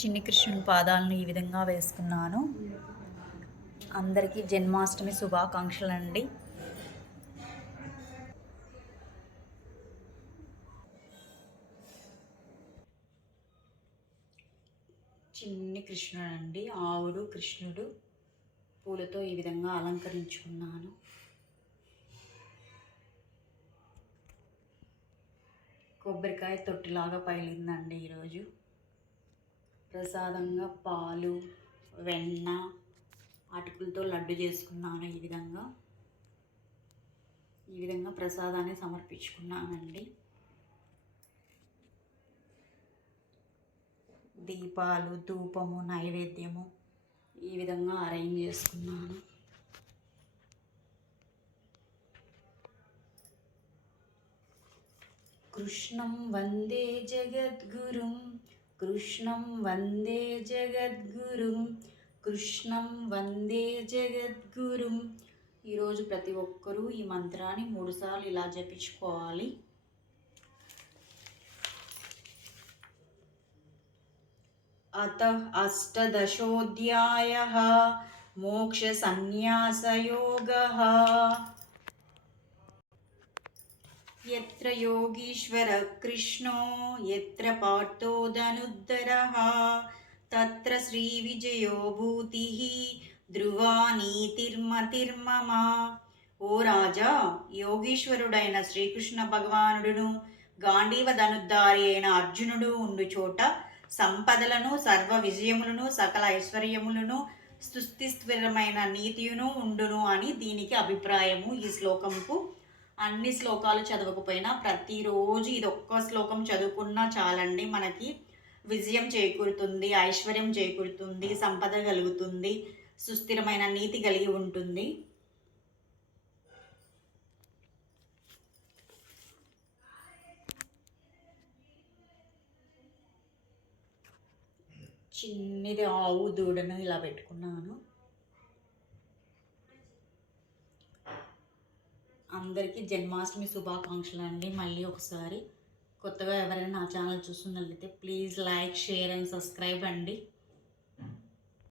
చిన్ని కృష్ణుని పాదాలను ఈ విధంగా వేసుకున్నాను. అందరికీ జన్మాష్టమి శుభాకాంక్షలు అండి. చిన్ని కృష్ణుడు అండి, ఆవుడు కృష్ణుడు పూలతో ఈ విధంగా అలంకరించుకున్నాను. కొబ్బరికాయ తొట్టిలాగా పగిలిందండి. ఈరోజు ప్రసాదంగా పాలు, వెన్న, అటుకులతో లడ్డు చేసుకున్నాను. ఈ విధంగా ప్రసాదాన్ని సమర్పించుకున్నానండి. దీపాలు, ధూపము, నైవేద్యము ఈ విధంగా అరేంజ్ చేసుకున్నాను. కృష్ణం వందే జగద్గురుం, కృష్ణం వందే జగద్గురుం, కృష్ణం వందే జగద్గురుం. ఈరోజు ప్రతి ఒక్కరూ ఈ మంత్రాన్ని 3 సార్లు ఇలా జపించుకోవాలి. అత అష్టదశోధ్యాయః మోక్ష సన్యాసయోగః. యత్ర యోగీశ్వర కృష్ణో యత్ర పార్థో ధనుర్ధరః తత్ర శ్రీ విజయో భూతిః ధ్రువా నీతిర్మతిర్మమ. ఓ రాజా, యోగీశ్వరుడైన శ్రీకృష్ణ భగవానుడును గాంధీవ ధనుర్ధారి అయిన అర్జునుడు ఉండు చోట సంపదలను, సర్వ విజయములను, సకల ఐశ్వర్యములను, స్థిరమైన నీతియును ఉండును అని దీనికి అభిప్రాయము. ఈ శ్లోకంకు అన్ని శ్లోకాలు చదవకపోయినా ప్రతిరోజు ఇది ఒక్క శ్లోకం చదువుకున్నా చాలండి. మనకి విజయం చేకూరుతుంది, ఐశ్వర్యం చేకూరుతుంది, సంపద కలుగుతుంది, సుస్థిరమైన నీతి కలిగి ఉంటుంది. చిన్నది ఆవు దూడను ఇలా పెట్టుకున్నాను. అందరికీ జన్మాష్టమి శుభాకాంక్షలు అండి. మళ్ళీ ఒకసారి కొత్తగా ఎవరైనా నా ఛానల్ చూస్తున్నట్లయితే please like, share and subscribe అండి.